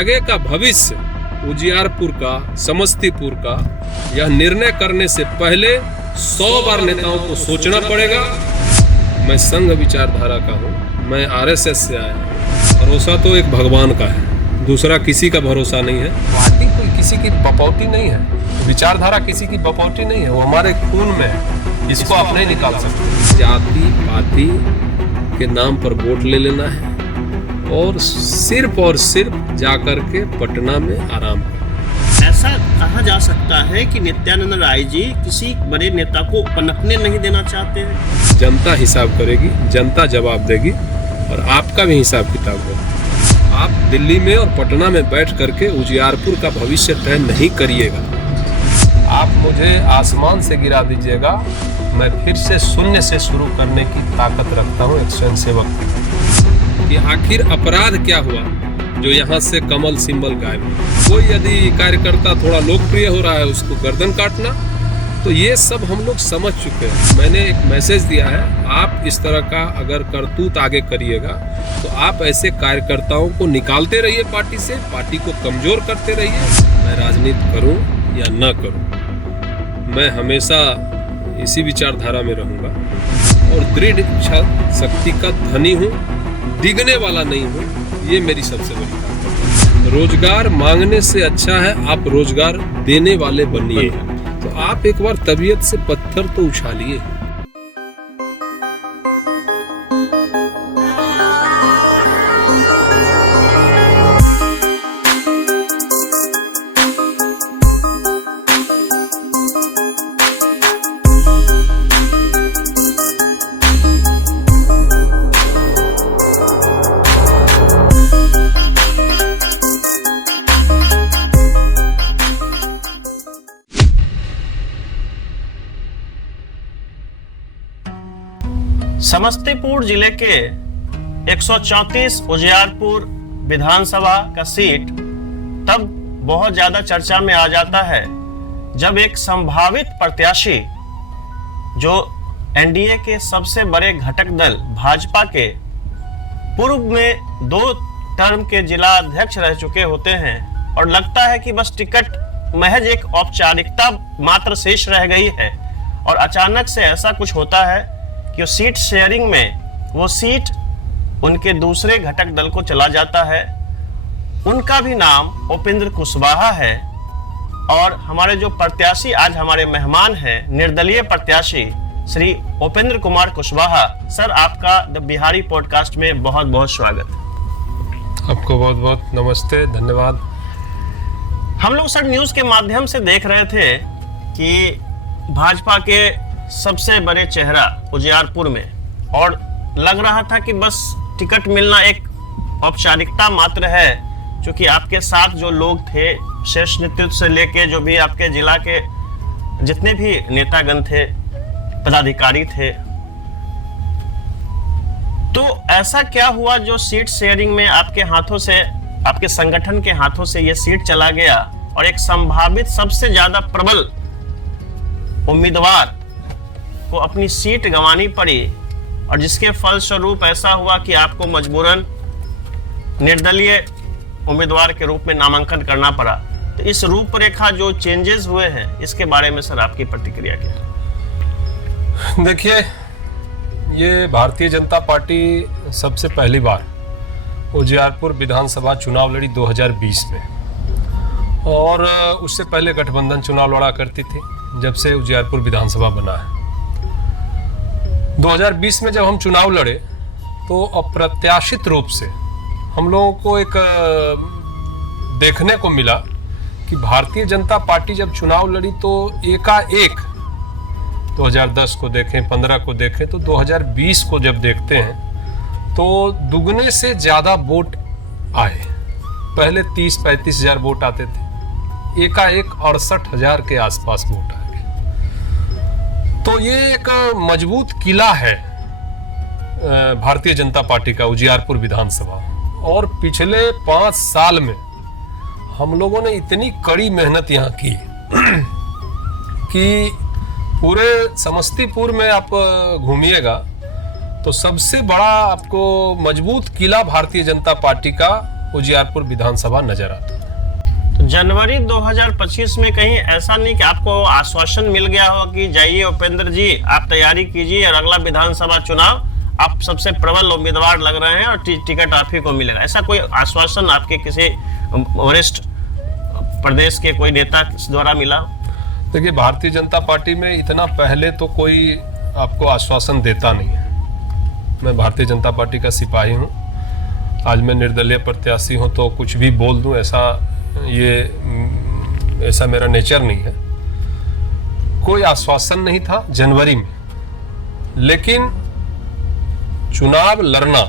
आगे का भविष्य उजियारपुर का, समस्तीपुर का, यह निर्णय करने से पहले 100 बार नेताओं को सोचना पड़ेगा। मैं संघ विचारधारा का हूँ, मैं आरएसएस से आया हूँ। भरोसा तो एक भगवान का है, दूसरा किसी का भरोसा नहीं है। पार्टी कोई किसी की बपौटी नहीं है, विचारधारा किसी की बपौटी नहीं है, वो हमारे खून में है, इसको आप नहीं निकाल सकते। जाति पाति के नाम पर वोट ले लेना है और सिर्फ जाकर के पटना में आराम। ऐसा कहा जा सकता है कि नित्यानंद राय जी किसी बड़े नेता को पनपने नहीं देना चाहते हैं। जनता हिसाब करेगी, जनता जवाब देगी और आपका भी हिसाब किताब होगा। आप दिल्ली में और पटना में बैठ करके उजियारपुर का भविष्य तय नहीं करिएगा। आप मुझे आसमान से गिरा दीजिएगा, मैं फिर से शून्य से शुरू करने की ताकत रखता हूँ एक स्वयंसेवक कि आखिर अपराध क्या हुआ जो यहाँ से कमल सिंबल गायब हुआ। कोई यदि कार्यकर्ता थोड़ा लोकप्रिय हो रहा है उसको गर्दन काटना, तो ये सब हम लोग समझ चुके हैं। मैंने एक मैसेज दिया है, आप इस तरह का अगर करतूत आगे करिएगा तो आप ऐसे कार्यकर्ताओं को निकालते रहिए पार्टी से, पार्टी को कमजोर करते रहिए। मैं राजनीति करूं या न करूं, मैं हमेशा इसी विचारधारा में रहूंगा और दृढ़ इच्छा शक्ति का धनी हूं, दिगने वाला नहीं हूं। ये मेरी सबसे बड़ी ताकत है। रोजगार मांगने से अच्छा है आप रोजगार देने वाले बनिए। तो आप एक बार तबीयत से पत्थर तो उछालिए। समस्तीपुर जिले के 134 उजियारपुर विधानसभा का सीट तब बहुत ज्यादा चर्चा में आ जाता है जब एक संभावित प्रत्याशी जो एनडीए के सबसे बड़े घटक दल भाजपा के पूर्व में 2 टर्म के जिला अध्यक्ष रह चुके होते हैं और लगता है कि बस टिकट महज एक औपचारिकता मात्र शेष रह गई है, और अचानक से ऐसा कुछ होता है कि सीट शेयरिंग में वो सीट उनके दूसरे घटक दल को चला जाता है। उनका भी नाम उपेंद्र कुशवाहा है और हमारे जो प्रत्याशी आज हमारे मेहमान हैं, निर्दलीय प्रत्याशी श्री उपेंद्र कुमार कुशवाहा। सर, आपका द बिहारी पॉडकास्ट में बहुत बहुत स्वागत। आपको बहुत बहुत नमस्ते, धन्यवाद। हम लोग सर न्यूज के माध्यम से देख रहे थे कि भाजपा के सबसे बड़े चेहरा उजियारपुर में, और लग रहा था कि बस टिकट मिलना एक औपचारिकता मात्र है, क्योंकि आपके साथ जो लोग थे, शीर्ष नेतृत्व से लेके जो भी आपके जिला के जितने भी नेतागण थे, पदाधिकारी थे, तो ऐसा क्या हुआ जो सीट शेयरिंग में आपके हाथों से, आपके संगठन के हाथों से ये सीट चला गया और एक संभावित सबसे ज्यादा प्रबल उम्मीदवार को अपनी सीट गंवानी पड़ी, और जिसके फलस्वरूप ऐसा हुआ कि आपको मजबूरन निर्दलीय उम्मीदवार के रूप में नामांकन करना पड़ा। तो इस रूपरेखा जो चेंजेस हुए हैं, इसके बारे में सर आपकी प्रतिक्रिया क्या है? देखिए, ये भारतीय जनता पार्टी सबसे पहली बार उजियारपुर विधानसभा चुनाव लड़ी 2020 में, और उससे पहले गठबंधन चुनाव लड़ा करती थी जब से उजियारपुर विधानसभा बना है। 2020 में जब हम चुनाव लड़े तो अप्रत्याशित रूप से हम लोगों को एक देखने को मिला कि भारतीय जनता पार्टी जब चुनाव लड़ी तो एकाएक 2010 को देखें, 15 को देखें, तो 2020 को जब देखते हैं तो दुगने से ज्यादा वोट आए। पहले 30-35 हजार वोट आते थे, एकाएक 68,000 के आसपास वोट आए। तो ये एक मजबूत किला है भारतीय जनता पार्टी का उजियारपुर विधानसभा, और पिछले 5 साल में हम लोगों ने इतनी कड़ी मेहनत यहाँ की कि पूरे समस्तीपुर में आप घूमिएगा तो सबसे बड़ा आपको मजबूत किला भारतीय जनता पार्टी का उजियारपुर विधानसभा नजर आता है। जनवरी 2025 में कहीं ऐसा नहीं कि आपको आश्वासन मिल गया हो कि जाइए उपेंद्र जी, आप तैयारी कीजिए और अगला विधानसभा चुनाव आप सबसे प्रबल उम्मीदवार लग रहे हैं और टिकट आप ही को मिलेगा, ऐसा कोई आश्वासन आपके किसी वरिष्ठ प्रदेश के कोई नेता द्वारा मिला? देखिए, भारतीय जनता पार्टी में इतना पहले तो कोई आपको आश्वासन देता नहीं है। मैं भारतीय जनता पार्टी का सिपाही हूँ, आज मैं निर्दलीय प्रत्याशी हूँ तो कुछ भी बोल दूँ ऐसा मेरा नेचर नहीं है। कोई आश्वासन नहीं था जनवरी में, लेकिन चुनाव लड़ना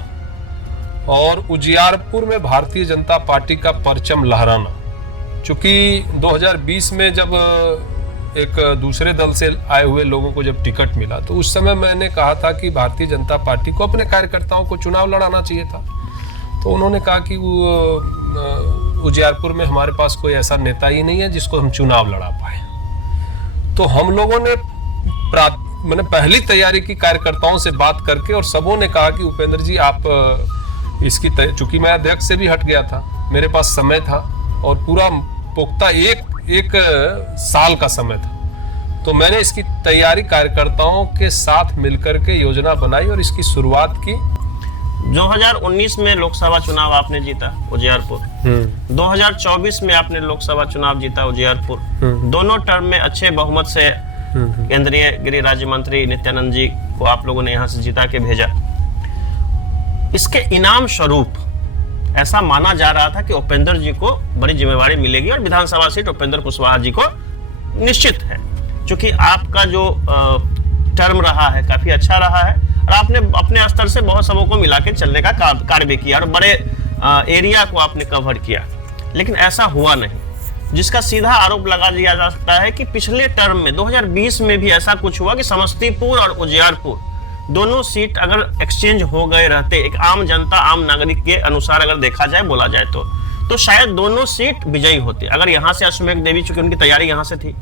और उजियारपुर में भारतीय जनता पार्टी का परचम लहराना, चूंकि 2020 में जब एक दूसरे दल से आए हुए लोगों को जब टिकट मिला तो उस समय मैंने कहा था कि भारतीय जनता पार्टी को अपने कार्यकर्ताओं को चुनाव लड़ाना चाहिए था। तो उन्होंने कहा कि उजियारपुर में हमारे पास कोई ऐसा नेता ही नहीं है जिसको हम चुनाव लड़ा पाए। तो हम लोगों ने मैंने पहली तैयारी की कार्यकर्ताओं से बात करके, और सबों ने कहा कि उपेंद्र जी आप इसकी चूंकि मैं अध्यक्ष से भी हट गया था, मेरे पास समय था और पूरा पुख्ता एक साल का समय था, तो मैंने इसकी तैयारी कार्यकर्ताओं के साथ मिलकर के योजना बनाई और इसकी शुरुआत की। 2019 में लोकसभा चुनाव आपने जीता उजियारपुर, 2024 में आपने लोकसभा चुनाव जीता उजियारपुर, दोनों टर्म में अच्छे बहुमत से केंद्रीय गृह राज्य मंत्री नित्यानंद जी को आप लोगों ने यहाँ से जिता के भेजा। इसके इनाम स्वरूप ऐसा माना जा रहा था कि उपेंद्र जी को बड़ी जिम्मेवारी मिलेगी और विधानसभा सीट उपेंद्र कुशवाहा जी को निश्चित है, क्योंकि आपका जो टर्म रहा है काफी अच्छा रहा है और आपने अपने स्तर से बहुत सबों को मिला के चलने का कार्य भी किया और बड़े एरिया को आपने कवर किया। लेकिन ऐसा हुआ नहीं, जिसका सीधा आरोप लगा दिया जा सकता है कि पिछले टर्म में 2020 में भी ऐसा कुछ हुआ कि समस्तीपुर और उजियारपुर दोनों सीट अगर एक्सचेंज हो गए रहते, एक आम जनता आम नागरिक के अनुसार अगर देखा जाए बोला जाए तो शायद दोनों सीट विजयी होती। अगर यहाँ से अश्वमेघ देवी, चूंकि उनकी तैयारी यहाँ से थी,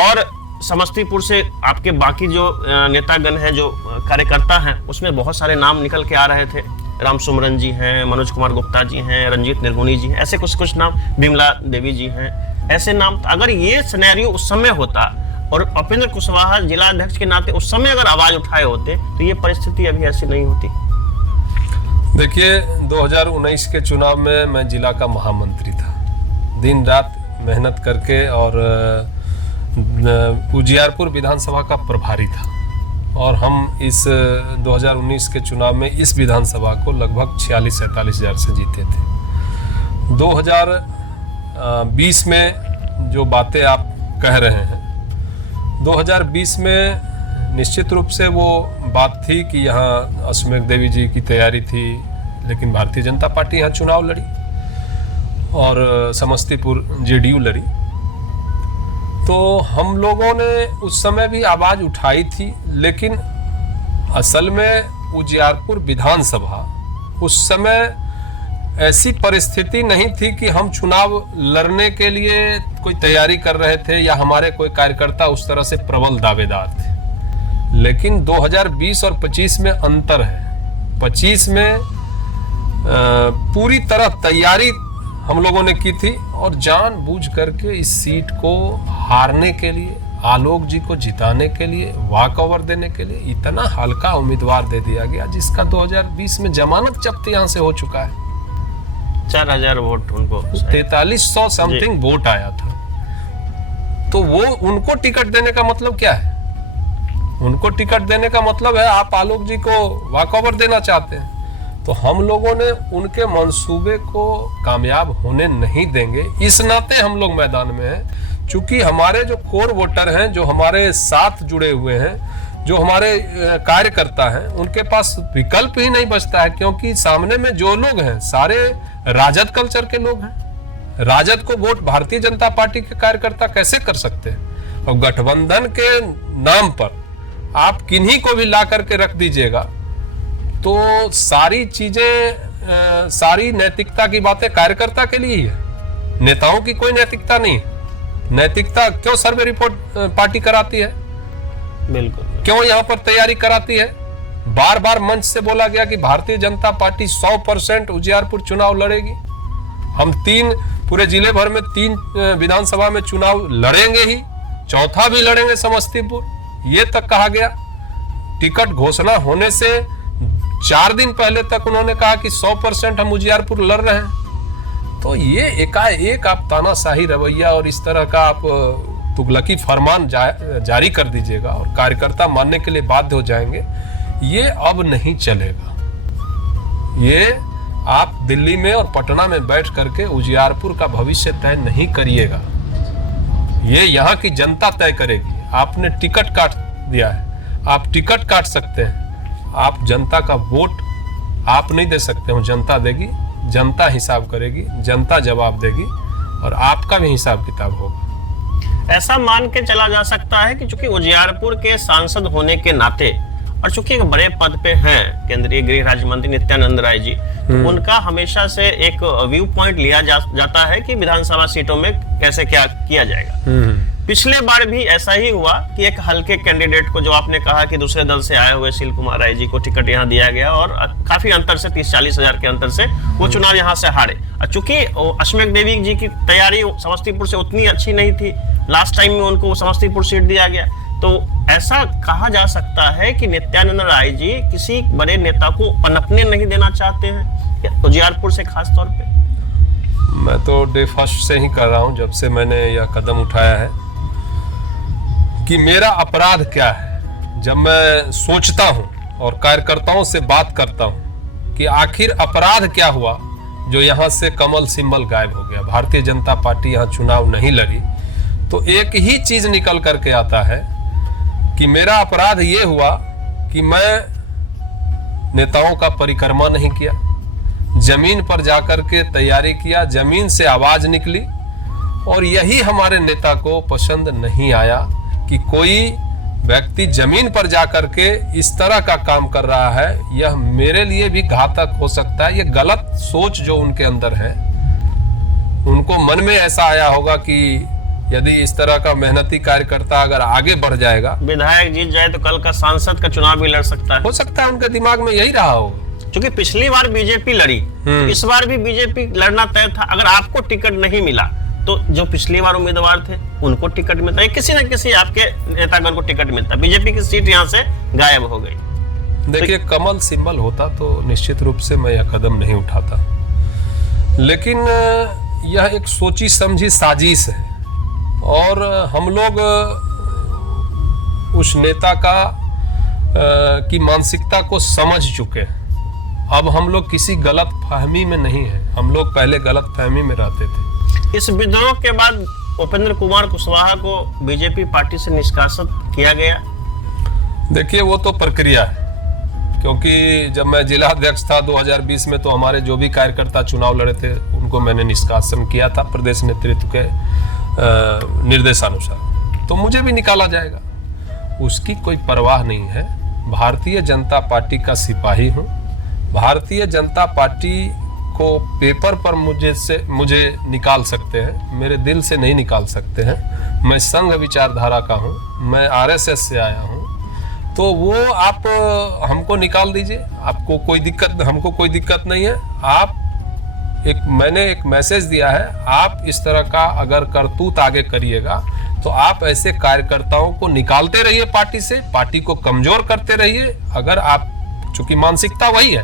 और समस्तीपुर से आपके बाकी जो नेतागण हैं, जो कार्यकर्ता हैं, उसमें बहुत सारे नाम निकल के आ रहे थे। राम सुमरन जी हैं, मनोज कुमार गुप्ता जी हैं, रंजीत निर्गुणी जी हैं, ऐसे कुछ नाम, बिमला देवी जी हैं, ऐसे नाम। अगर ये सिनेरियो उस समय होता और उपेंद्र कुशवाहा जिला अध्यक्ष के नाते उस समय अगर आवाज उठाए होते तो ये परिस्थिति अभी ऐसी नहीं होती। देखिए, 2019 के चुनाव में मैं जिला का महामंत्री था, दिन रात मेहनत करके, और उजियारपुर विधानसभा का प्रभारी था, और हम इस 2019 के चुनाव में इस विधानसभा को लगभग 46-47 हजार से जीते थे। 2020 में जो बातें आप कह रहे हैं, 2020 में निश्चित रूप से वो बात थी कि यहाँ अश्वमेघ देवी जी की तैयारी थी, लेकिन भारतीय जनता पार्टी यहाँ चुनाव लड़ी और समस्तीपुर जेडीयू लड़ी। तो हम लोगों ने उस समय भी आवाज उठाई थी, लेकिन असल में उजियारपुर विधानसभा उस समय ऐसी परिस्थिति नहीं थी कि हम चुनाव लड़ने के लिए कोई तैयारी कर रहे थे या हमारे कोई कार्यकर्ता उस तरह से प्रबल दावेदार थे। लेकिन 2020 और 25 में अंतर है। 25 में पूरी तरह तैयारी हम लोगों ने की थी और जानबूझ करके इस सीट को हारने के लिए, आलोक जी को जिताने के लिए, वॉक ओवर देने के लिए इतना हल्का उम्मीदवार दे दिया गया, जिसका 2020 में जमानत जब्त यहाँ से हो चुका है। 4000 वोट उनको, 4300 समथिंग वोट आया था। तो वो उनको टिकट देने का मतलब क्या है? उनको टिकट देने का मतलब है आप आलोक जी को वॉक ओवर देना चाहते हैं। तो हम लोगों ने उनके मंसूबे को कामयाब होने नहीं देंगे, इस नाते हम लोग मैदान में हैं। चूंकि हमारे जो कोर वोटर हैं, जो हमारे साथ जुड़े हुए हैं, जो हमारे कार्यकर्ता हैं, उनके पास विकल्प ही नहीं बचता है, क्योंकि सामने में जो लोग हैं सारे राजद कल्चर के लोग हैं। राजद को वोट भारतीय जनता पार्टी के कार्यकर्ता कैसे कर सकते हैं? और गठबंधन के नाम पर आप किन्हीं को भी ला करके रख दीजिएगा तो सारी चीजें, सारी नैतिकता की बातें कार्यकर्ता के लिए ही है। नेताओं की कोई नैतिकता नहीं है। नैतिकता क्यों सर्वे रिपोर्ट पार्टी कराती है? बिल्कुल। क्यों यहाँ पर तैयारी कराती है? बार बार मंच से बोला गया कि भारतीय जनता पार्टी 100% उजियारपुर चुनाव लड़ेगी। हम पूरे जिले भर में 3 विधानसभा में चुनाव लड़ेंगे ही, चौथा भी लड़ेंगे समस्तीपुर, ये तक कहा गया। टिकट घोषणा होने से 4 दिन पहले तक उन्होंने कहा कि 100% हम उजियारपुर लड़ रहे हैं। तो ये एकाएक आप तानाशाही रवैया और इस तरह का आप तुगलकी फरमान जारी कर दीजिएगा और कार्यकर्ता मानने के लिए बाध्य हो जाएंगे, ये अब नहीं चलेगा। ये आप दिल्ली में और पटना में बैठ करके उजियारपुर का भविष्य तय नहीं करिएगा, ये यहाँ की जनता तय करेगी। आपने टिकट काट दिया है, आप टिकट काट सकते हैं, आप जनता का वोट आप नहीं दे सकते हो, जनता देगी, जनता हिसाब करेगी, जनता जवाब देगी और आपका भी हिसाब किताब होगा। ऐसा मान के चला जा सकता है कि चूंकि उजियारपुर के सांसद होने के नाते और चूंकि एक बड़े पद पे हैं केंद्रीय गृह राज्य मंत्री नित्यानंद राय जी, तो उनका हमेशा से एक व्यू पॉइंट लिया जाता है कि विधानसभा सीटों में कैसे क्या किया जाएगा। पिछले बार भी ऐसा ही हुआ कि एक हल्के कैंडिडेट को, जो आपने कहा कि दूसरे दल से आए हुए शील कुमार राय जी को टिकट यहाँ दिया गया और काफी अंतर से 30-40 हजार के अंतर से वो चुनाव यहाँ से हारे। चूंकि अश्वमेघ देवी जी की तैयारी समस्तीपुर से उतनी अच्छी नहीं थी, लास्ट टाइम में उनको समस्तीपुर सीट दिया गया। तो ऐसा कहा जा सकता है कि नित्यानंद राय जी किसी बड़े नेता को पनपने नहीं देना चाहते हैं उजियारपुर से खास तौर पे। मैं तो डे फर्स्ट से ही कर रहा हूं, जब से मैंने यह कदम उठाया है, कि मेरा अपराध क्या है। जब मैं सोचता हूं और कार्यकर्ताओं से बात करता हूं कि आखिर अपराध क्या हुआ जो यहां से कमल सिंबल गायब हो गया, भारतीय जनता पार्टी यहां चुनाव नहीं लड़ी, तो एक ही चीज निकल करके आता है कि मेरा अपराध ये हुआ कि मैं नेताओं का परिक्रमा नहीं किया, जमीन पर जाकर के तैयारी किया, जमीन से आवाज निकली और यही हमारे नेता को पसंद नहीं आया कि कोई व्यक्ति जमीन पर जाकर के इस तरह का काम कर रहा है। यह मेरे लिए भी घातक हो सकता है। यह गलत सोच जो उनके अंदर है, उनको मन में ऐसा आया होगा कि यदि इस तरह का मेहनती कार्यकर्ता अगर आगे बढ़ जाएगा, विधायक जीत जाए तो कल का सांसद का चुनाव भी लड़ सकता है। हो सकता है उनके दिमाग में यही रहा हो। क्योंकि पिछली बार बीजेपी लड़ी, इस बार भी बीजेपी लड़ना तय था। अगर आपको टिकट नहीं मिला तो जो पिछली बार उम्मीदवार थे उनको टिकट मिलता है, किसी न किसी आपके नेतागण को टिकट मिलता। बीजेपी की सीट यहाँ से गायब हो गई। देखिए, कमल सिंबल होता तो निश्चित रूप से मैं यह कदम नहीं उठाता, लेकिन यह एक सोची समझी साजिश है और हम लोग उस नेता की मानसिकता को समझ चुके हैं। अब हम लोग किसी गलत फहमी में नहीं है, हम लोग पहले गलत फहमी में रहते थे। इस विद्रोह के बाद उपेंद्र कुमार कुशवाहा को बीजेपी पार्टी से निष्कासित किया गया। देखिए, वो तो प्रक्रिया है, क्योंकि जब मैं जिला अध्यक्ष था 2020 में, तो हमारे जो भी कार्यकर्ता चुनाव लड़े थे उनको मैंने निष्कासन किया था प्रदेश नेतृत्व के निर्देशानुसार, तो मुझे भी निकाला जाएगा, उसकी कोई परवाह नहीं है। भारतीय जनता पार्टी का सिपाही हूँ। भारतीय जनता पार्टी को पेपर पर मुझे निकाल सकते हैं, मेरे दिल से नहीं निकाल सकते हैं। मैं संघ विचारधारा का हूँ, मैं आरएसएस से आया हूँ, तो वो आप हमको निकाल दीजिए, आपको कोई दिक्कत, हमको कोई दिक्कत नहीं है। मैंने एक मैसेज दिया है, आप इस तरह का अगर करतूत आगे करिएगा तो आप ऐसे कार्यकर्ताओं को निकालते रहिए पार्टी से, पार्टी को कमजोर करते रहिए। अगर आप, चूंकि मानसिकता वही है,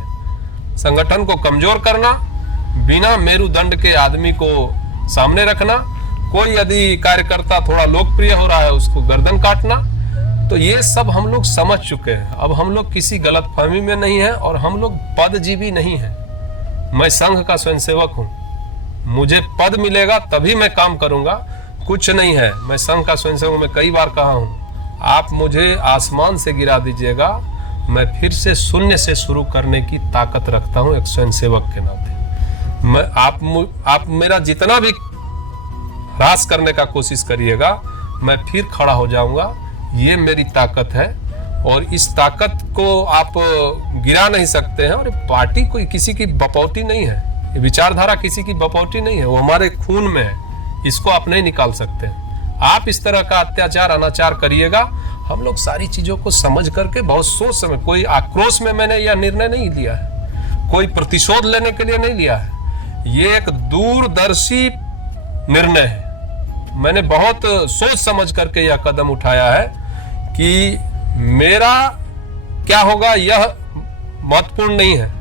संगठन को कमजोर करना, बिना मेरुदंड के आदमी को सामने रखना, कोई यदि कार्यकर्ता थोड़ा लोकप्रिय हो रहा है उसको गर्दन काटना, तो ये सब हम लोग समझ चुके हैं। अब हम लोग किसी गलतफहमी में नहीं है और हम लोग पदजीवी नहीं है। मैं संघ का स्वयंसेवक हूँ, मुझे पद मिलेगा तभी मैं काम करूंगा, कुछ नहीं है। मैं संघ का स्वयंसेवक, मैं कई बार कहा हूँ, आप मुझे आसमान से गिरा दीजिएगा, मैं फिर से शून्य से शुरू करने की ताकत रखता हूँ एक स्वयंसेवक के नाते। आप मेरा जितना भी ह्रास करने का कोशिश करिएगा, मैं फिर खड़ा हो जाऊंगा। ये मेरी ताकत है और इस ताकत को आप गिरा नहीं सकते हैं। और पार्टी कोई किसी की बपौटी नहीं है, ये विचारधारा किसी की बपौटी नहीं है, वो हमारे खून में है, इसको आप नहीं निकाल सकते। आप इस तरह का अत्याचार अनाचार करिएगा, हम लोग सारी चीजों को समझ करके बहुत सोच समझ, कोई आक्रोश में मैंने यह निर्णय नहीं लिया है, कोई प्रतिशोध लेने के लिए नहीं लिया है। ये एक दूरदर्शी निर्णय है। मैंने बहुत सोच समझ करके यह कदम उठाया है कि मेरा क्या होगा यह महत्वपूर्ण नहीं है,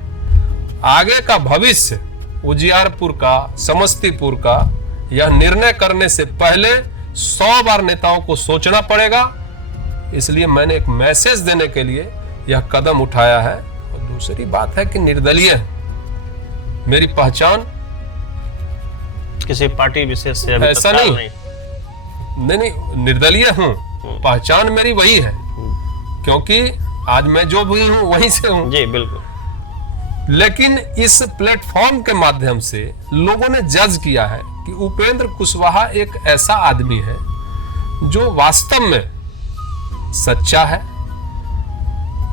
आगे का भविष्य उजियारपुर का, समस्तीपुर का, यह निर्णय करने से पहले 100 बार नेताओं को सोचना पड़ेगा। इसलिए मैंने एक मैसेज देने के लिए यह कदम उठाया है। और दूसरी बात है कि निर्दलीय है, मेरी पहचान किसी पार्टी विशेष से अभी ऐसा नहीं, निर्दलीय हूँ, पहचान मेरी वही है, क्योंकि आज मैं जो भी हूँ वहीं से हूँ जी, बिल्कुल। लेकिन इस प्लेटफॉर्म के माध्यम से लोगों ने जज किया है कि उपेंद्र कुशवाहा एक ऐसा आदमी है जो वास्तव में सच्चा है,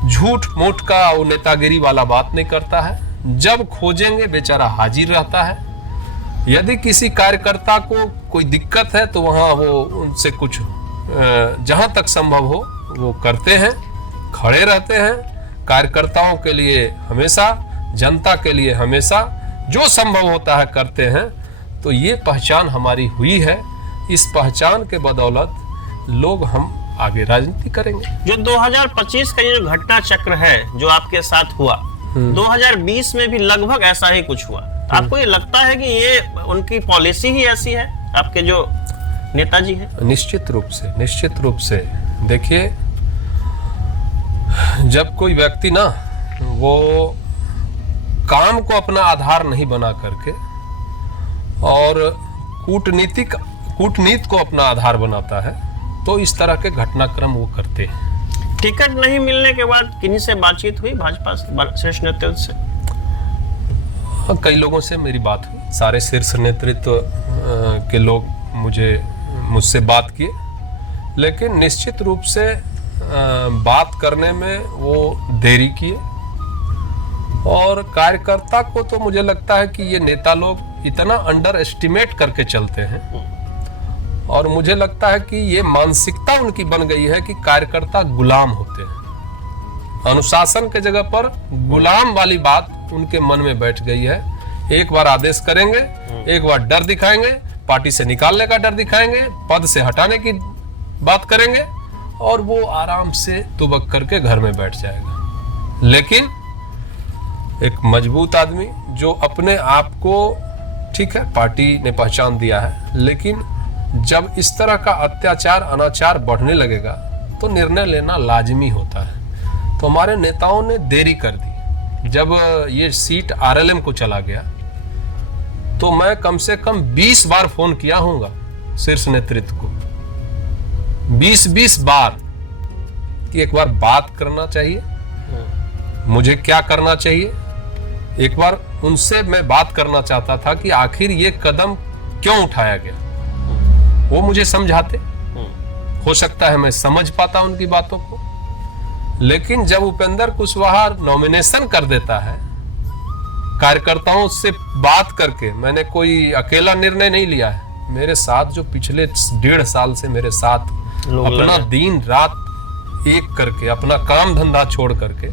झूठ मूठ का वो नेतागिरी वाला बात नहीं करता है, जब खोजेंगे बेचारा हाजिर रहता है। यदि किसी कार्यकर्ता को कोई दिक्कत है तो वहां वो उनसे कुछ जहां तक संभव हो वो करते हैं, खड़े रहते हैं, कार्यकर्ताओं के लिए हमेशा, जनता के लिए हमेशा जो संभव होता है करते हैं। तो ये पहचान हमारी हुई है, इस पहचान के बदौलत लोग हम आगे राजनीति करेंगे। जो 2025 का ये जो घटना चक्र है जो आपके साथ हुआ, 2020 में भी लगभग ऐसा ही कुछ हुआ। आपको ये लगता है कि ये उनकी पॉलिसी ही ऐसी है, आपके जो नेताजी हैं? निश्चित रूप से देखिए, जब कोई व्यक्ति ना वो काम को अपना आधार नहीं बना करके और कूटनीति को अपना आधार बनाता है तो इस तरह के घटनाक्रम वो करते हैं। टिकट नहीं मिलने के बाद किन्हीं से बातचीत हुई भाजपा शीर्ष नेतृत्व से? कई लोगों से मेरी बात हुई, सारे शीर्ष नेतृत्व के लोग मुझसे बात किए, लेकिन निश्चित रूप से बात करने में वो देरी किए। और कार्यकर्ता को तो मुझे लगता है कि ये नेता लोग इतना अंडर एस्टिमेट करके चलते हैं, और मुझे लगता है कि ये मानसिकता उनकी बन गई है कि कार्यकर्ता गुलाम होते हैं। अनुशासन के जगह पर गुलाम वाली बात उनके मन में बैठ गई है। एक बार आदेश करेंगे, एक बार डर दिखाएंगे, पार्टी से निकालने का डर दिखाएंगे, पद से हटाने की बात करेंगे, और वो आराम से दुबक करके घर में बैठ जाएगा। लेकिन एक मजबूत आदमी जो अपने आप को, ठीक है पार्टी ने पहचान दिया है, लेकिन जब इस तरह का अत्याचार अनाचार बढ़ने लगेगा तो निर्णय लेना लाजमी होता है। तो हमारे नेताओं ने देरी कर दी। जब ये सीट आरएलएम को चला गया तो मैं कम से कम 20 बार फोन किया होगा शीर्ष नेतृत्व को, 20 बार, कि एक बार बात करना चाहिए, मुझे क्या करना चाहिए। एक बार उनसे मैं बात करना चाहता था कि आखिर ये कदम क्यों उठाया गया, वो मुझे समझाते, हो सकता है मैं समझ पाता उनकी बातों को। लेकिन जब उपेंद्र कुशवाहा नॉमिनेशन कर देता है, कार्यकर्ताओं से बात करके, मैंने कोई अकेला निर्णय नहीं लिया है, मेरे साथ जो पिछले 1.5 साल से मेरे साथ अपना दिन रात एक करके, अपना काम धंधा छोड़ करके,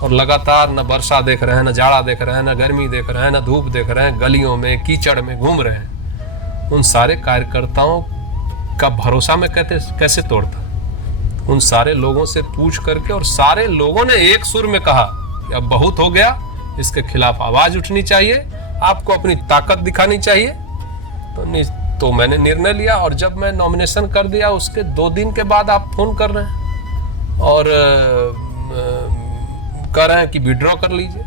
और लगातार न वर्षा देख रहे हैं, न जाड़ा देख रहे हैं, न गर्मी देख रहे हैं, न धूप देख रहे हैं, गलियों में कीचड़ में घूम रहे हैं, उन सारे कार्यकर्ताओं का भरोसा मैं कैसे तोड़ता। उन सारे लोगों से पूछ करके, और सारे लोगों ने एक सुर में कहा कि अब बहुत हो गया, इसके खिलाफ आवाज उठनी चाहिए, आपको अपनी ताकत दिखानी चाहिए। तो मैंने निर्णय लिया, और जब मैं नॉमिनेशन कर दिया उसके 2 दिन के बाद आप फोन कर रहे हैं और कह रहे हैं कि विड्रॉ कर लीजिए,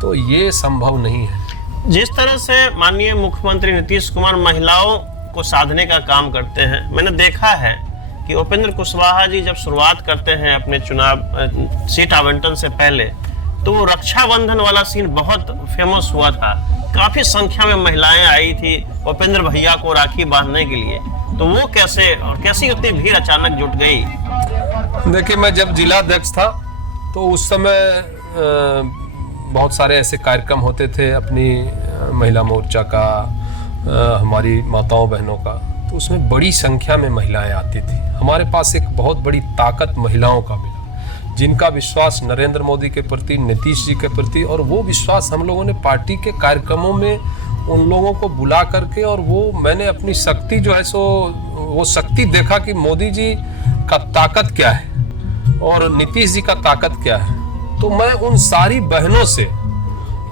तो ये संभव नहीं है। जिस तरह से माननीय मुख्यमंत्री नीतीश कुमार महिलाओं को साधने का काम करते हैं, मैंने देखा है कि उपेंद्र कुशवाहा जी जब शुरुआत करते हैं अपने चुनाव सीट आवंटन से पहले, तो वो रक्षाबंधन वाला सीन बहुत फेमस हुआ था। काफी संख्या में महिलाएं आई थी उपेंद्र भैया को राखी बांधने के लिए, तो वो कैसे और कैसी उतनी भीड़ अचानक जुट गई? देखिए, मैं जब जिला अध्यक्ष था तो उस समय बहुत सारे ऐसे कार्यक्रम होते थे अपनी महिला मोर्चा का, हमारी माताओं बहनों का, तो उसमें बड़ी संख्या में महिलाएं आती थी। हमारे पास एक बहुत बड़ी ताकत महिलाओं का मिला, जिनका विश्वास नरेंद्र मोदी के प्रति, नीतीश जी के प्रति, और वो विश्वास हम लोगों ने पार्टी के कार्यक्रमों में उन लोगों को बुला करके, और वो मैंने अपनी शक्ति जो है सो वो शक्ति देखा कि मोदी जी का ताकत क्या है और नीतीश जी का ताकत क्या है। तो मैं उन सारी बहनों से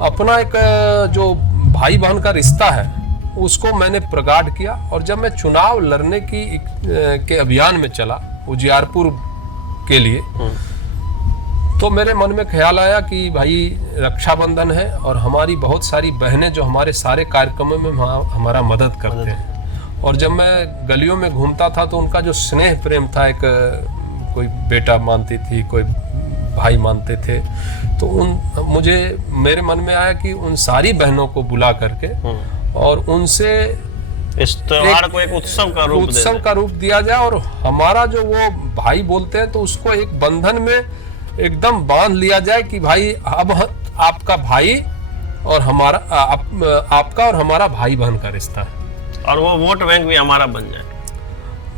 अपना एक जो भाई बहन का रिश्ता है उसको मैंने प्रगाढ़ किया। और जब मैं चुनाव लड़ने के अभियान में चला उजियारपुर के लिए, तो मेरे मन में ख्याल आया कि भाई रक्षाबंधन है और हमारी बहुत सारी बहनें जो हमारे सारे कार्यक्रमों में हमारा मदद करते हैं। और जब मैं गलियों में घूमता था तो उनका जो स्नेह प्रेम था, एक कोई बेटा मानती थी, कोई भाई मानते थे, तो मुझे मेरे मन में आया कि उन सारी बहनों को बुला करके और उनसे इस त्योहार को एक उत्सव का रूप दिया जाए, और हमारा जो वो भाई बोलते हैं तो उसको एक बंधन में एकदम बांध लिया जाए कि भाई अब आपका भाई और हमारा आपका और हमारा भाई बहन का रिश्ता है, और वो वोट बैंक भी हमारा बन जाए।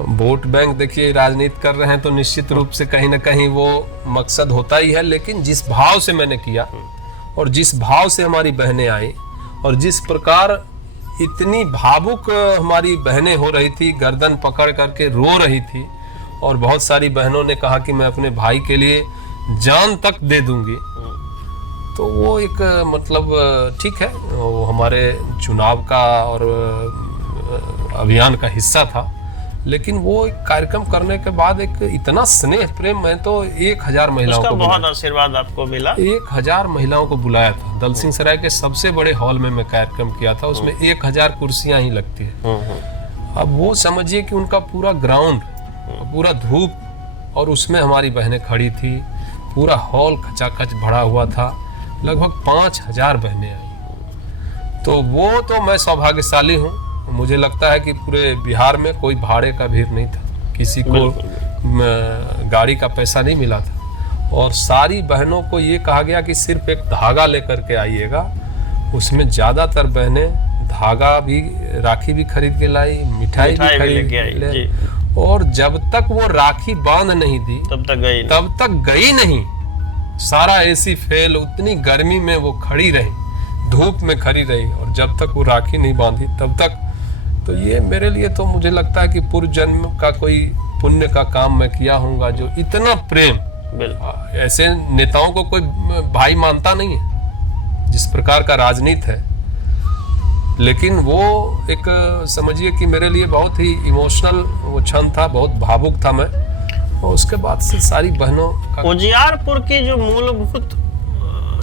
वोट बैंक, देखिए राजनीति कर रहे हैं तो निश्चित रूप से कहीं ना कहीं वो मकसद होता ही है, लेकिन जिस भाव से मैंने किया और जिस भाव से हमारी बहनें आई और जिस प्रकार इतनी भावुक हमारी बहनें हो रही थी, गर्दन पकड़ करके रो रही थी, और बहुत सारी बहनों ने कहा कि मैं अपने भाई के लिए जान तक दे दूंगी, तो वो एक मतलब ठीक है, वो हमारे चुनाव का और अभियान का हिस्सा था। लेकिन वो एक कार्यक्रम करने के बाद एक इतना स्नेह प्रेम, मैं तो 1000 महिलाओं को बहुत आशीर्वाद आपको मिला। 1000 महिलाओं को बुलाया था। दलसिंह सराय के सबसे बड़े हॉल में मैं कार्यक्रम किया था, उसमें 1000 कुर्सियां ही लगती है। अब वो समझिए कि उनका पूरा ग्राउंड, पूरा धूप, और उसमें हमारी बहनें खड़ी थी, पूरा हॉल खचाखच भरा हुआ था, लगभग 5000 बहनें आई। तो वो तो मैं सौभाग्यशाली हूँ। मुझे लगता है कि पूरे बिहार में कोई भाड़े का भीड़ नहीं था, किसी को गाड़ी का पैसा नहीं मिला था, और सारी बहनों को ये कहा गया कि सिर्फ एक धागा लेकर के आइएगा। उसमें ज़्यादातर बहनें धागा भी, राखी भी खरीद के लाई, मिठाई भी खरीद के लाई, और जब तक वो राखी बांध नहीं दी तब तक गई नहीं। सारा एसी फेल, उतनी गर्मी में वो खड़ी रही, धूप में खड़ी रही, और जब तक वो राखी नहीं बांधी तब तक। तो ये मेरे लिए तो मुझे लगता है कि पूर्व जन्म का कोई पुण्य का काम मैं किया हूँगा, जो इतना प्रेम, ऐसे नेताओं को कोई भाई मानता नहीं है जिस प्रकार का राजनीति है। लेकिन वो एक समझिए कि मेरे लिए बहुत ही इमोशनल वो क्षण था, बहुत भावुक था मैं, और उसके बाद से सारी बहनों का। उजियारपुर की जो मूलभूत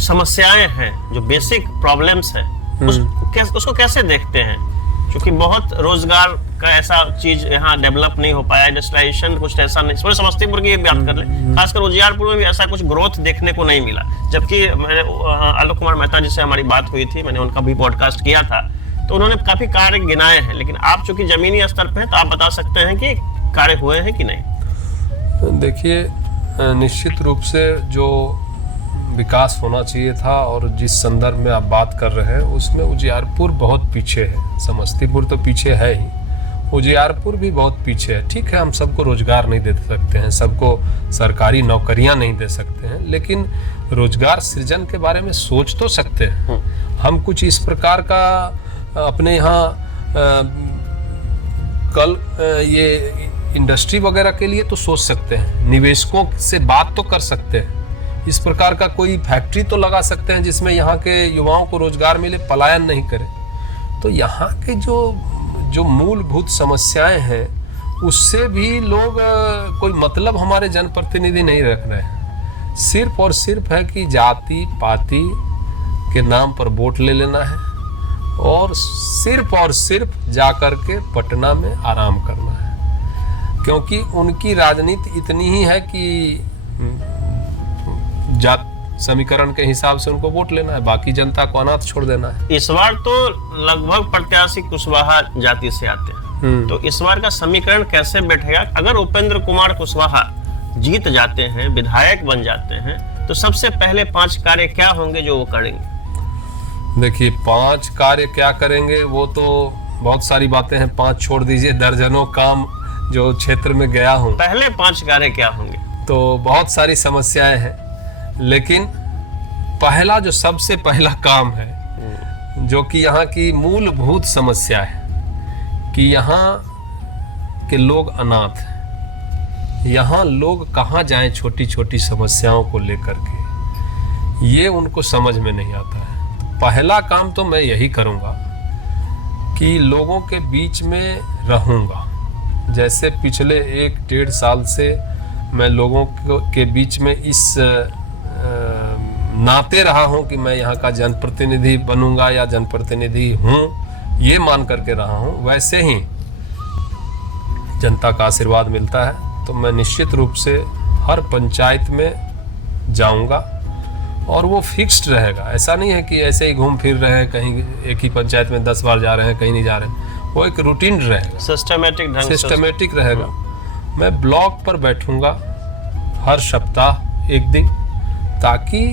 समस्याएं हैं, जो बेसिक प्रॉब्लम्स हैं, उसको कैसे देखते हैं? क्योंकि बहुत रोजगार का ऐसा चीज यहाँ डेवलप नहीं हो पाया, इंडस्ट्रियलाइजेशन कुछ ऐसा नहीं। थोड़ा समस्तीपुर की बात कर लें, खासकर उजियारपुर में भी ऐसा कुछ ग्रोथ देखने को नहीं मिला। जबकि मैंने आलोक कुमार मेहता जी से हमारी बात हुई थी, मैंने उनका भी पॉडकास्ट किया था, तो उन्होंने काफी कार्य गिनाए हैं। लेकिन आप चूंकि जमीनी स्तर पे हैं तो आप बता सकते हैं कि कार्य हुए हैं कि नहीं? देखिए, निश्चित रूप से जो विकास होना चाहिए था और जिस संदर्भ में आप बात कर रहे हैं उसमें उजियारपुर बहुत पीछे है। समस्तीपुर तो पीछे है ही, उजियारपुर भी बहुत पीछे है। ठीक है, हम सबको रोजगार नहीं दे सकते हैं, सबको सरकारी नौकरियां नहीं दे सकते हैं, लेकिन रोजगार सृजन के बारे में सोच तो सकते हैं। हम कुछ इस प्रकार का अपने यहाँ कल ये इंडस्ट्री वगैरह के लिए तो सोच सकते हैं, निवेशकों से बात तो कर सकते हैं, इस प्रकार का कोई फैक्ट्री तो लगा सकते हैं जिसमें यहाँ के युवाओं को रोजगार मिले, पलायन नहीं करे। तो यहाँ के जो मूलभूत समस्याएं हैं उससे भी लोग कोई मतलब हमारे जनप्रतिनिधि नहीं रख रहे हैं। सिर्फ और सिर्फ है कि जाति पाति के नाम पर वोट ले लेना है और सिर्फ जाकर के पटना में आराम करना है, क्योंकि उनकी राजनीति इतनी ही है कि जात समीकरण के हिसाब से उनको वोट लेना है, बाकी जनता को अनाथ छोड़ देना है। इस बार तो लगभग प्रत्याशी कुशवाहा जाति से आते हैं, तो इस बार का समीकरण कैसे बैठेगा? अगर उपेंद्र कुमार कुशवाहा जीत जाते हैं, विधायक बन जाते हैं, तो सबसे पहले 5 कार्य क्या होंगे जो वो करेंगे? देखिए, 5 कार्य क्या करेंगे वो तो बहुत सारी बातें हैं, 5 छोड़ दीजिए, दर्जनों काम जो क्षेत्र में गया हूँ, पहले 5 कार्य क्या होंगे? तो बहुत सारी समस्याएं हैं, लेकिन पहला जो सबसे पहला काम है, जो कि यहाँ की मूलभूत समस्या है, कि यहाँ के लोग अनाथ हैं। यहाँ लोग कहाँ जाएं छोटी छोटी समस्याओं को लेकर के, ये उनको समझ में नहीं आता है। पहला काम तो मैं यही करूँगा कि लोगों के बीच में रहूँगा। जैसे पिछले 1-1.5 साल से मैं लोगों के बीच में इस नाते रहा हूँ कि मैं यहाँ का जनप्रतिनिधि बनूंगा या जनप्रतिनिधि हूँ, ये मान करके रहा हूँ। वैसे ही जनता का आशीर्वाद मिलता है तो मैं निश्चित रूप से हर पंचायत में जाऊंगा, और वो फिक्स्ड रहेगा। ऐसा नहीं है कि ऐसे ही घूम फिर रहे हैं, कहीं एक ही पंचायत में 10 बार जा रहे हैं, कहीं नहीं जा रहे हैं। वो एक रूटीन रहेगा, सिस्टमेटिक रहेगा। मैं ब्लॉक पर बैठूंगा हर सप्ताह एक दिन, ताकि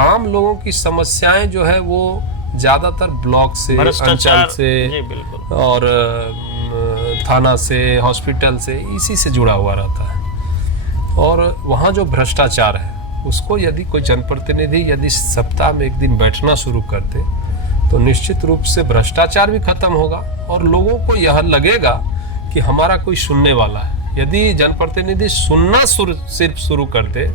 आम लोगों की समस्याएं जो है वो ज़्यादातर ब्लॉक से, अंचल से और थाना से, हॉस्पिटल से, इसी से जुड़ा हुआ रहता है। और वहाँ जो भ्रष्टाचार है उसको यदि कोई जनप्रतिनिधि यदि सप्ताह में एक दिन बैठना शुरू कर दे तो निश्चित रूप से भ्रष्टाचार भी खत्म होगा और लोगों को यह लगेगा कि हमारा कोई सुनने वाला है। यदि जनप्रतिनिधि सुनना सिर्फ शुरू कर दे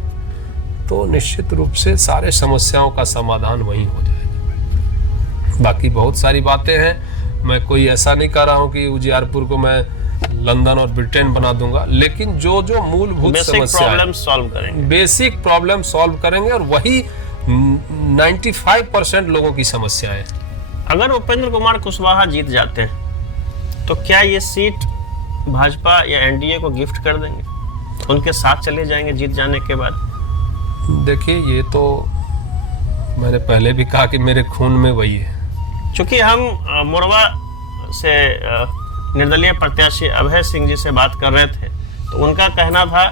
तो निश्चित रूप से सारे समस्याओं का समाधान वहीं हो जाएगा। बाकी बहुत सारी बातें हैं, मैं कोई ऐसा नहीं कर रहा हूँ कि उजियारपुर को मैं लंदन और ब्रिटेन बना दूंगा, लेकिन जो जो मूलभूत समस्या, बेसिक प्रॉब्लम सॉल्व करेंगे, और वही 95% लोगों की समस्या है। अगर उपेंद्र कुमार कुशवाहा जीत जाते हैं तो क्या ये सीट भाजपा या एनडीए को गिफ्ट कर देंगे, उनके साथ चले जाएंगे जीत जाने के बाद? देखिए, ये तो मैंने पहले भी कहा कि मेरे खून में वही है। चूंकि हम मोरवा से निर्दलीय प्रत्याशी अभय सिंह जी से बात कर रहे थे, तो उनका कहना था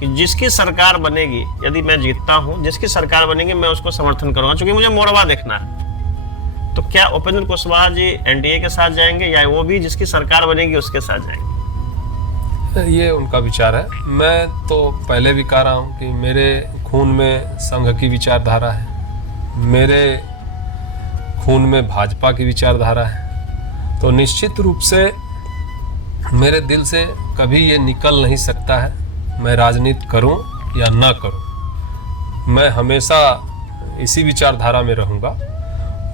कि जिसकी सरकार बनेगी, यदि मैं जीतता हूं, जिसकी सरकार बनेगी मैं उसको समर्थन करूंगा, क्योंकि मुझे मोरवा देखना है। तो क्या उपेंद्र कुशवाहा जी एनडीए के साथ जाएंगे या वो भी जिसकी सरकार बनेगी उसके साथ जाएंगे? ये उनका विचार है। मैं तो पहले भी कह रहा हूँ कि मेरे खून में संघ की विचारधारा है, मेरे खून में भाजपा की विचारधारा है, तो निश्चित रूप से मेरे दिल से कभी ये निकल नहीं सकता है मैं राजनीति करूं या ना करूं। मैं हमेशा इसी विचारधारा में रहूंगा,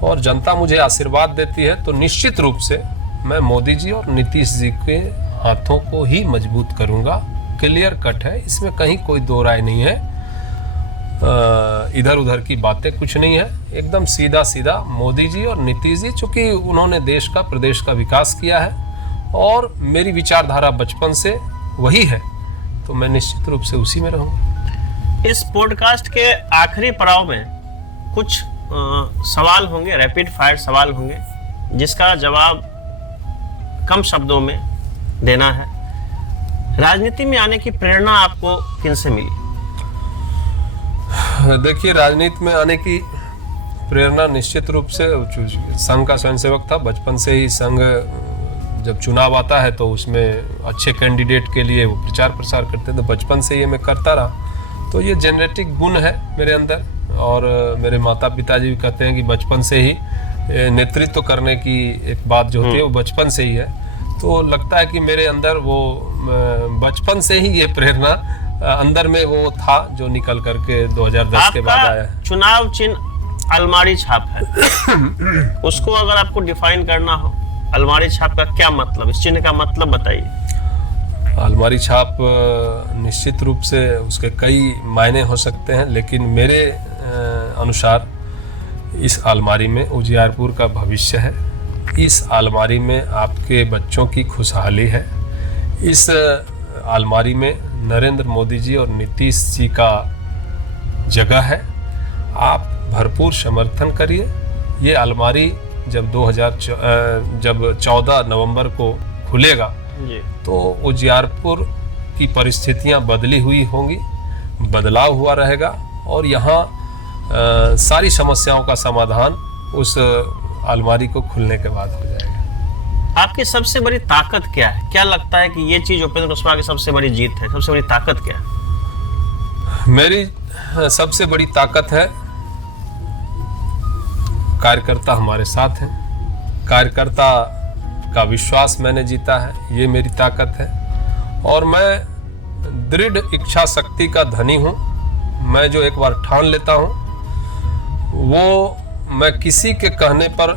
और जनता मुझे आशीर्वाद देती है तो निश्चित रूप से मैं मोदी जी और नीतीश जी के हाथों को ही मजबूत करूंगा। क्लियर कट है, इसमें कहीं कोई दो राय नहीं है, इधर उधर की बातें कुछ नहीं है। एकदम सीधा सीधा मोदी जी और नीतीश जी, चूंकि उन्होंने देश का, प्रदेश का विकास किया है और मेरी विचारधारा बचपन से वही है, तो मैं निश्चित रूप से उसी में रहूंगा। इस पॉडकास्ट के आखिरी पड़ाव में कुछ सवाल होंगे, रैपिड फायर सवाल होंगे, जिसका जवाब कम शब्दों में देना है। राजनीति में आने की प्रेरणा आपको किनसे मिली? देखिए, राजनीति में आने की प्रेरणा निश्चित रूप से संघ का स्वयंसेवक था। बचपन से ही संघ, जब चुनाव आता है तो उसमें अच्छे कैंडिडेट के लिए वो प्रचार प्रसार करते, तो बचपन से ये मैं करता रहा। तो ये जेनेटिक गुण है मेरे अंदर, और मेरे माता पिता जी भी कहते हैं कि बचपन से ही नेतृत्व करने की एक बात जो होती है वो बचपन से ही है। तो लगता है कि मेरे अंदर वो बचपन से ही ये प्रेरणा अंदर में वो था, जो निकल करके 2010 के बाद आया। चुनाव चिन्ह अलमारी छाप है, उसको अगर आपको डिफाइन करना हो, अलमारी छाप का क्या मतलब, इस चिन्ह का मतलब बताइए। अलमारी छाप निश्चित रूप से उसके कई मायने हो सकते हैं, लेकिन मेरे अनुसार इस अलमारी में उजियारपुर का भविष्य है, इस अलमारी में आपके बच्चों की खुशहाली है, इस अलमारी में नरेंद्र मोदी जी और नीतीश जी का जगह है। आप भरपूर समर्थन करिए। ये अलमारी जब 14 नवंबर को खुलेगा तो उजियारपुर की परिस्थितियां बदली हुई होंगी, बदलाव हुआ रहेगा, और यहाँ सारी समस्याओं का समाधान उस अलमारी को खुलने के बाद हो जाएगा। आपकी सबसे बड़ी ताकत क्या है? क्या लगता है कि ये चीज उपेंद्र कुशवाहा की सबसे बड़ी जीत है? सबसे बड़ी ताकत क्या है? मेरी सबसे बड़ी ताकत है कार्यकर्ता हमारे साथ हैं। कार्यकर्ता का विश्वास मैंने जीता है, ये मेरी ताकत है। और मैं दृढ़ इच्छा शक्ति का धनी हूँ। मैं जो एक बार ठान लेता हूँ वो मैं किसी के कहने पर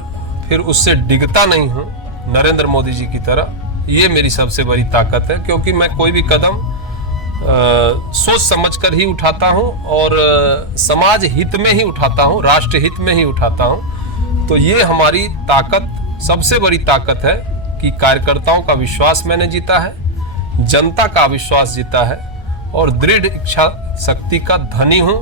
फिर उससे डिगता नहीं हूँ, नरेंद्र मोदी जी की तरह। ये मेरी सबसे बड़ी ताकत है, क्योंकि मैं कोई भी कदम सोच समझकर ही उठाता हूँ और समाज हित में ही उठाता हूँ, राष्ट्र हित में ही उठाता हूँ। तो ये हमारी ताकत, सबसे बड़ी ताकत है कि कार्यकर्ताओं का विश्वास मैंने जीता है, जनता का विश्वास जीता है और दृढ़ इच्छा शक्ति का धनी हूँ,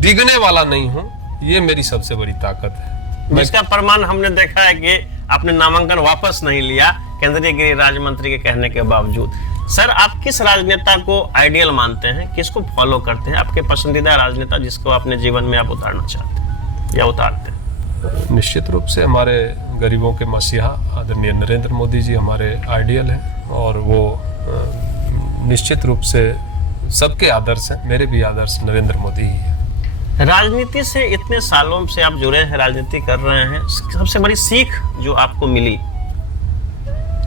डिगने वाला नहीं हूँ। ये मेरी सबसे बड़ी ताकत है। इसका प्रमाण हमने देखा है कि आपने नामांकन वापस नहीं लिया केंद्रीय गृह राज्य मंत्री के कहने के बावजूद। सर, आप किस राजनेता को आइडियल मानते हैं, किसको फॉलो करते हैं? आपके पसंदीदा राजनेता जिसको अपने जीवन में आप उतारना चाहते हैं या उतारते हैं? निश्चित रूप से हमारे गरीबों के मसीहा आदरणीय नरेंद्र मोदी जी हमारे आइडियल हैं और वो निश्चित रूप से सबके आदर्श हैं। मेरे भी आदर्श नरेंद्र मोदी ही है। राजनीति से इतने सालों से आप जुड़े हैं, राजनीति कर रहे हैं, सबसे बड़ी सीख जो आपको मिली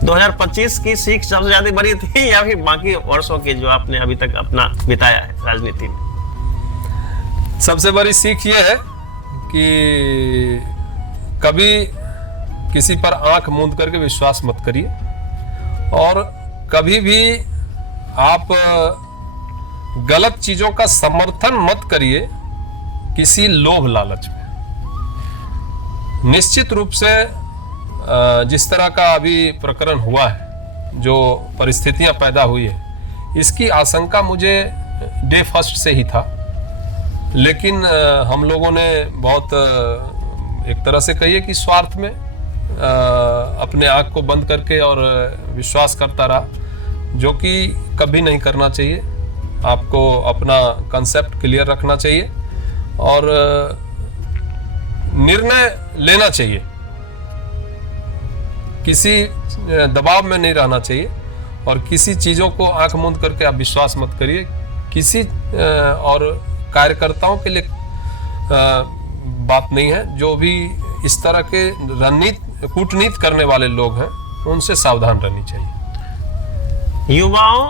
2025 की सीख सबसे ज्यादा बड़ी थी या फिर बाकी वर्षों की जो आपने अभी तक अपना बिताया है राजनीति में? सबसे बड़ी सीख ये है कि कभी किसी पर आंख मूंद करके विश्वास मत करिए और कभी भी आप गलत चीजों का समर्थन मत करिए किसी लोभ लालच में। निश्चित रूप से जिस तरह का अभी प्रकरण हुआ है, जो परिस्थितियां पैदा हुई है, इसकी आशंका मुझे डे फर्स्ट से ही था। लेकिन हम लोगों ने बहुत एक तरह से कहिए कि स्वार्थ में अपने आँख को बंद करके और विश्वास करता रहा, जो कि कभी नहीं करना चाहिए। आपको अपना कंसेप्ट क्लियर रखना चाहिए और निर्णय लेना चाहिए, किसी दबाव में नहीं रहना चाहिए और किसी चीज़ों को आंख मूंद करके आप विश्वास मत करिए। किसी और कार्यकर्ताओं के लिए बात नहीं है, जो भी इस तरह के कूटनीति करने वाले लोग हैं उनसे सावधान रहनी चाहिए। युवाओं,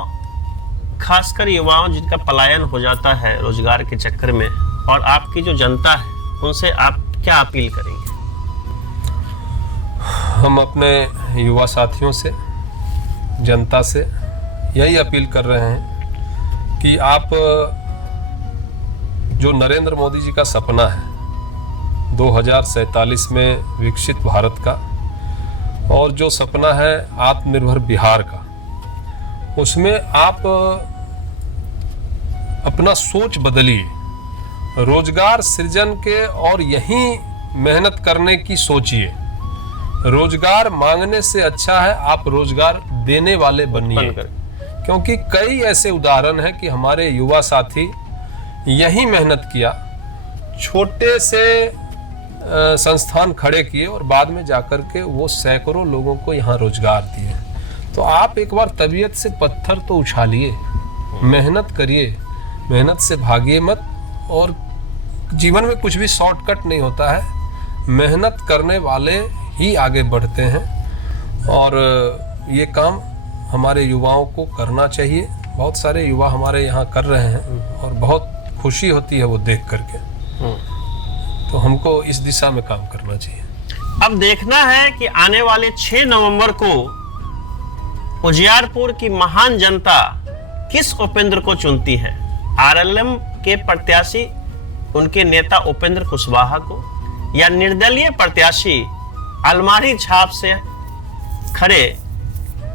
खासकर युवाओं जिनका पलायन हो जाता है रोजगार के चक्कर में, और आपकी जो जनता है उनसे आप क्या अपील करेंगे? हम अपने युवा साथियों से, जनता से यही अपील कर रहे हैं कि आप जो नरेंद्र मोदी जी का सपना है 2047 में विकसित भारत का, और जो सपना है आत्मनिर्भर बिहार का, उसमें आप अपना सोच बदलिए, रोजगार सृजन के और यहीं मेहनत करने की सोचिए। रोजगार मांगने से अच्छा है आप रोजगार देने वाले बनिए, क्योंकि कई ऐसे उदाहरण हैं कि हमारे युवा साथी यहीं मेहनत किया, छोटे से संस्थान खड़े किए और बाद में जाकर के वो सैकड़ों लोगों को यहाँ रोजगार दिए। तो आप एक बार तबीयत से पत्थर तो उछालिए, मेहनत करिए, मेहनत से भागिए मत। और जीवन में कुछ भी शॉर्टकट नहीं होता है, मेहनत करने वाले ही आगे बढ़ते हैं और ये काम हमारे युवाओं को करना चाहिए। बहुत सारे युवा हमारे यहाँ कर रहे हैं और बहुत खुशी होती है वो देख करके। तो हमको इस दिशा में काम करना चाहिए। अब देखना है कि आने वाले 6 नवंबर को उजियारपुर की महान जनता किस उपेंद्र को चुनती है, आरएलएम के प्रत्याशी उनके नेता उपेंद्र कुशवाहा को, या निर्दलीय प्रत्याशी अलमारी छाप से खड़े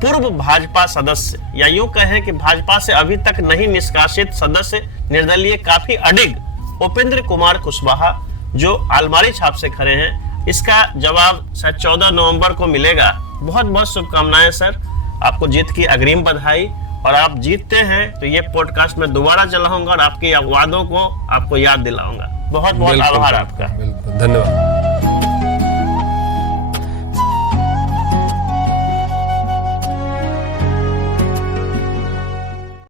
पूर्व भाजपा सदस्य, या यूं कहें कि भाजपा से अभी तक नहीं निष्कासित सदस्य, निर्दलीय काफी अडिग उपेंद्र कुमार कुशवाहा जो अलमारी छाप से खड़े हैं। इसका जवाब शायद 14 नवंबर को मिलेगा। बहुत बहुत शुभकामनाएं सर, आपको जीत की अग्रिम बधाई। और आप जीतते हैं तो ये पॉडकास्ट में दोबारा चलाऊंगा और आपके वादों को आपको याद दिलाऊंगा। बहुत बहुत आभार आपका। बिल्कुल, धन्यवाद।